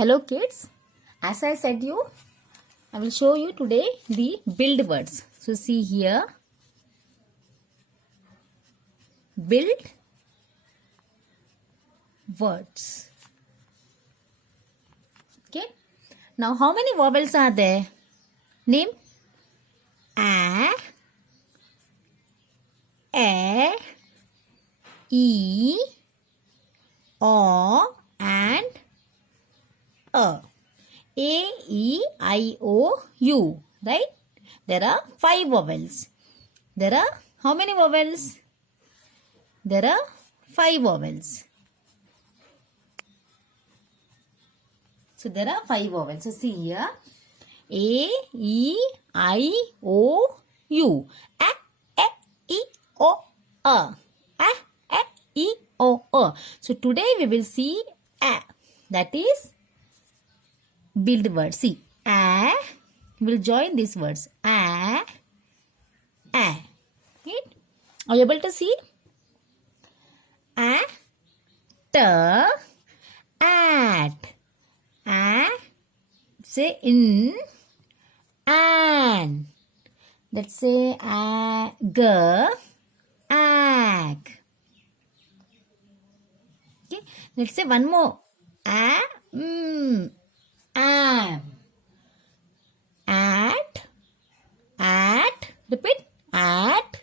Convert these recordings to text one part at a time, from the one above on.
Hello kids, as I said you, I will show you today the build words. So see here, build words. Okay, now how many vowels are there? Name A, E, O and A. A, E, I, O, U. Right? There are 5 vowels. There are how many vowels? There are 5 vowels. So there are 5 vowels. So see here. A, E, I, O, U. A, E, O, A. A, E, O, A. So today we will see A. That is build word. See, A will join these words. A. Right? Are you able to see? A, T, at. A, say in, an. Let's say g, ag. Okay, let's say one more. Am. At, repeat, at,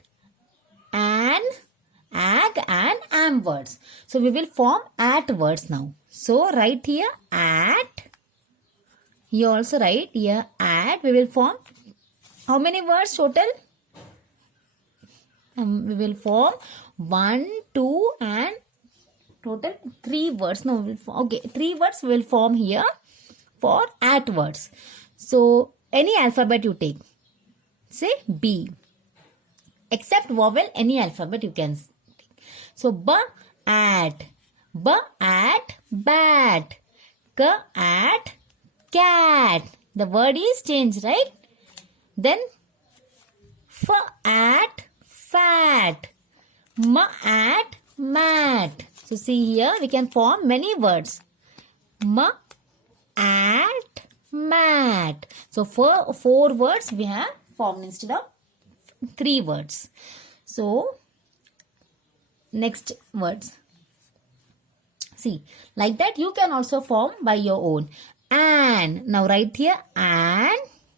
an, ag and am words. So we will form at words now. So write here at. You also write here at. We will form how many words total? We will form 1, 2 and total 3 words. No, we will form, okay, 3 words we will form here for at words. So any alphabet you take. Say B. Except vowel, any alphabet you can take. So B at. B at bat. K at cat. The word is changed, right? Then F at fat. M at mat. So see here we can form many words. M at mat. So four words we have formed instead of 3 words. So next words. See, like that you can also form by your own. An. Now write here an,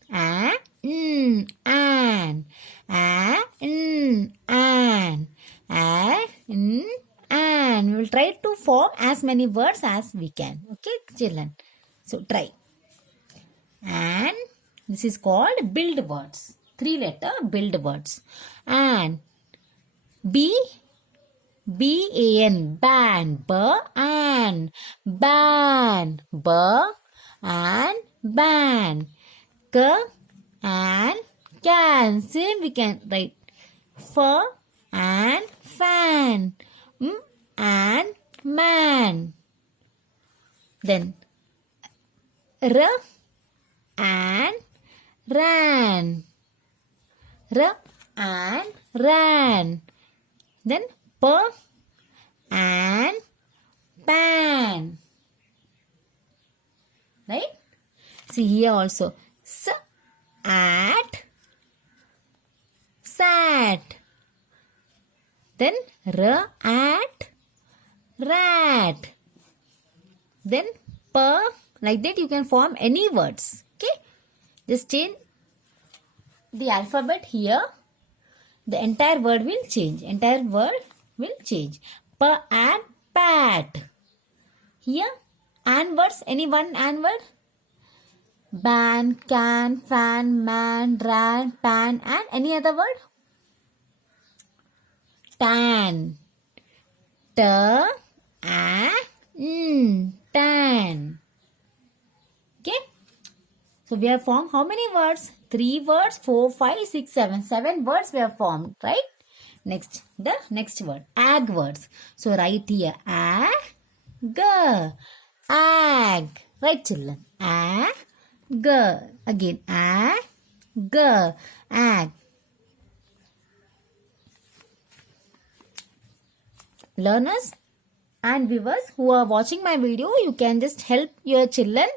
an, an, an. We will try to form as many words as we can. Okay, children. So try. And this is called build words. 3-letter build words. And B-A-N, ban, ban, ban, and ban. K and can. Same we can write. F and fan. M and man. Then R and ran. R and ran. Then P and pan. Right? See here also. S at sat. Then R at rat. Then P. Like that you can form any words. Okay? Just change the alphabet here. The entire word will change. Entire word will change. P and pat. Here, and words. Any one and word? Ban, can, fan, man, ran, pan, and any other word? Tan. T, a, n, tan. Okay. So we have formed how many words? 3 words, 4, 5, 6, 7. 7 words we have formed, right? Next, the next word, ag words. So write here, ag, ag. Right, children? Ag. Again, ag, ag. Learners, and viewers who are watching my video, you can just help your children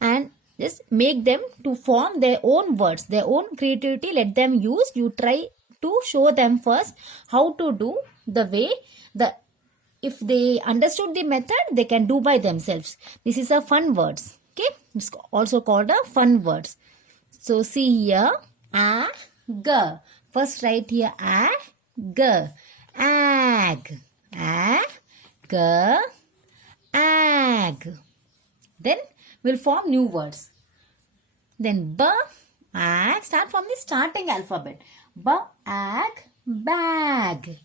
and just make them to form their own words, their own creativity. Let them use. You try to show them first how to do the way the if they understood the method, they can do by themselves. This is a fun words. Okay, it's also called a fun words. So see here, a, g. First write here a, g, ag, a, g, ag. Then we'll form new words. Then b, ag. Start from the starting alphabet. B, ag, bag.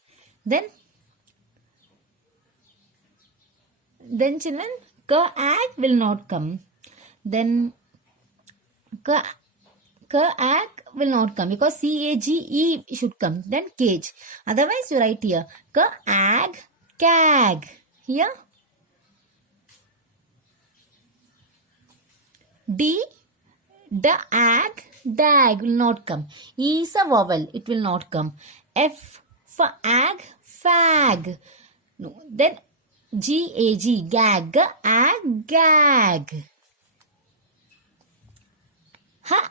Then children, k, ag will not come. Then k, ag will not come because C-A-G-E should come. Then cage. Otherwise you write here k, ag, cag. Here D, ag, dag will not come. E is a vowel. It will not come. F, ag, fag. No. Then G-A-G, gag, ag, gag.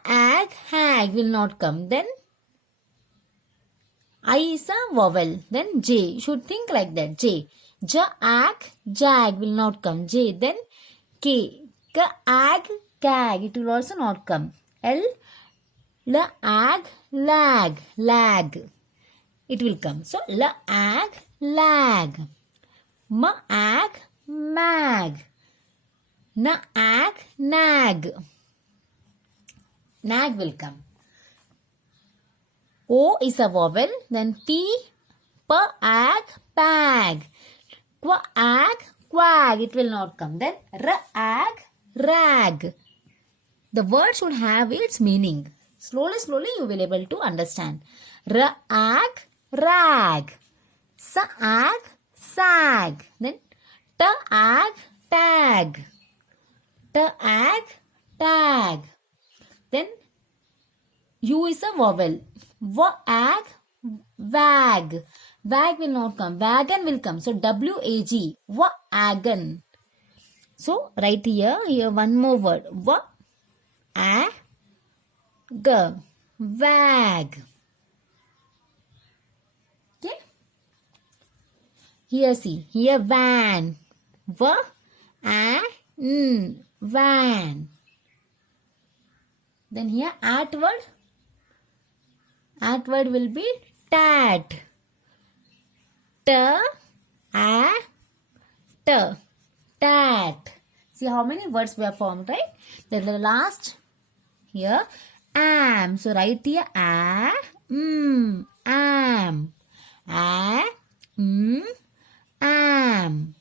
Ag, hag will not come. Then I is a vowel. Then J. You should think like that. J. Ag, jag will not come. J. Then K. Ag, gag. It will also not come. L. Ag, lag. Lag. It will come. So ag, lag. Ag, mag. Ag, nag. Nag will come. O is a vowel. Then P, ag, pag. Ag, quag. It will not come. Then ag, rag. The word should have its meaning. Slowly you will be able to understand. Ag, rag. Ag, sag. Then ag, tag. Ag, tag. Then U is a vowel. Ag, wag. Wag will not come. Wagon will come. So W-A-G. Wagon. So right here one more word. Wag. Wag. Okay. Here see. Here van. Van. Then here at word. At word will be tat. Tat. See how many words we have formed, right? Then the last here am. So write here am. Am. Am. Am. Am.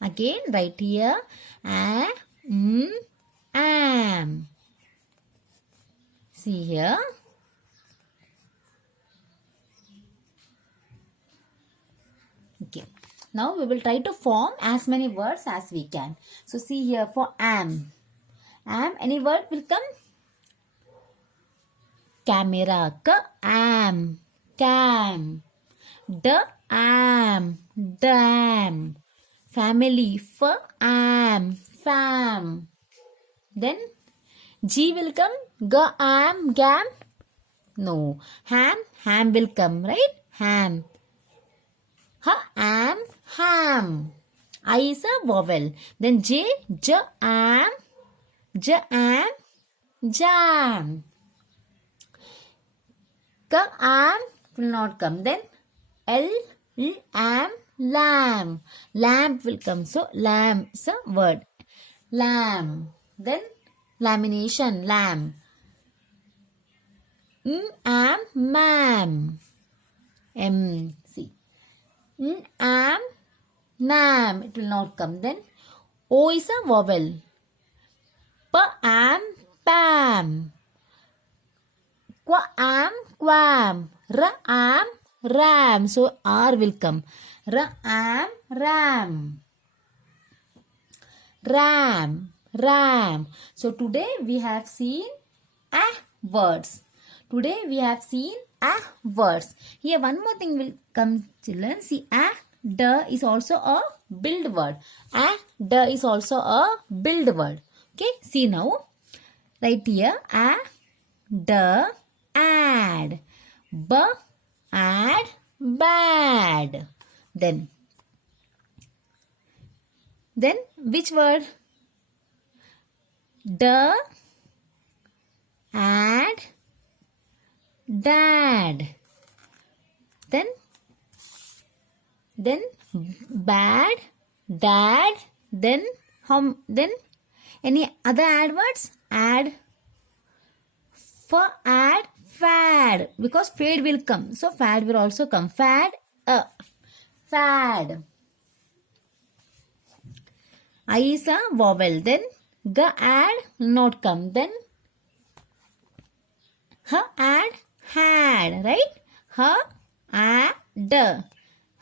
Again write here am. See here. Okay. Now we will try to form as many words as we can. So see here for am. Am, any word will come? Camera. Am. Cam. Am. Dam. Family. Am. Fam. Then G will come. Am. Gam. No. Ham will come, right? Ham. Am. Ham. I is a vowel. Then J. Am. Am. Jam. Am will not come. Then am. Lamb. Lamp will come. So lamb is a word. Lamb. Then lamination. Lamb. Am. Ma'am. See. Am. Nam. It will not come. Then O is a vowel. Am. Pam. Am. Quam. Am. Ram. So R will come. Am. Ram. Ram. ram. So today we have seen words. Today we have seen words. Here one more thing will come, children. See, the is also a build word. The is also a build word. Okay, see now. Right here, the, add, add, bad. Then which word? The, add, dad. Then bad, dad. Then any other add words? Add, for add, fad, because fade will come. So fad will also come. Fad, fad. I is a vowel. Then g add will not come. Then h add, had, right? H add,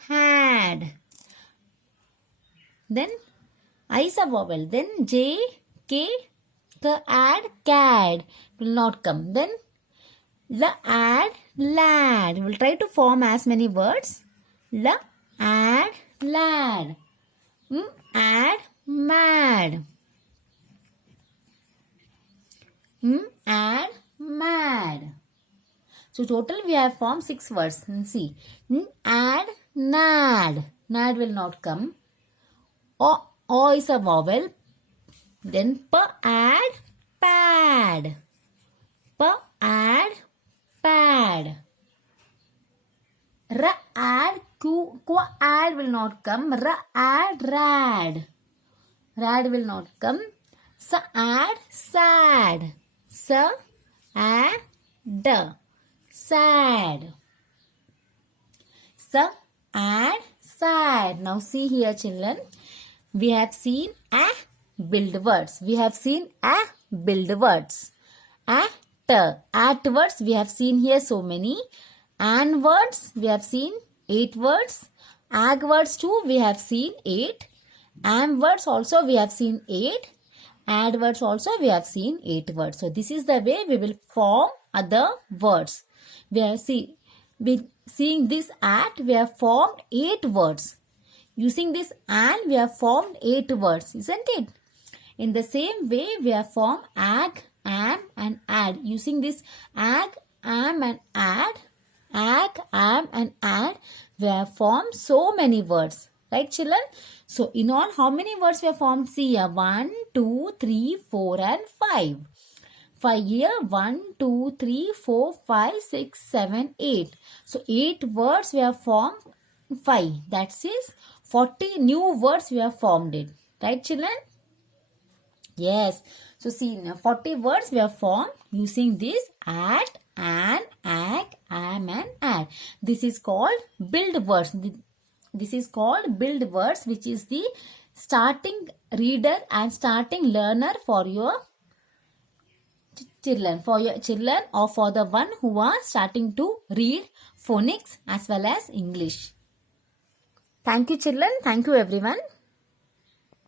had. Then I is a vowel. Then j, k, add, cad will not come. Then l add, lad. We'll try to form as many words. L add, lad. M add, mad. M add, mad. So total we have formed 6 words. See, n add, nad. Nad will not come. O is a vowel. Then p add, pad. P add, pad. R add, qu add will not come. R add, rad. Rad will not come. S add, sad. S add, sad. S add, sad. Now see here, children. We have seen build words. We have seen build words. At words we have seen here so many. An words we have seen 8 words. Ag words too we have seen 8. Am words also we have seen 8. Add words also we have seen 8 words. So this is the way we will form other words. We are seeing this at, we have formed 8 words. Using this and we have formed 8 words, isn't it? In the same way we have formed ag, am and add. Using this ag, am and add, we have formed so many words. Right, children? So in all, how many words we have formed? See here, 1, 2, 3, 4 and 5. 5 here, 1, 2, 3, 4, 5, 6, 7, 8. So 8 words we have formed 5. That is 40 new words we have formed it. Right, children? Yes. So see, 40 words we have formed using this at, an, ag, am and add. This is called build words. This is called build words, which is the starting reader and starting learner for your children. For your children or for the one who are starting to read phonics as well as English. Thank you, children. Thank you, everyone.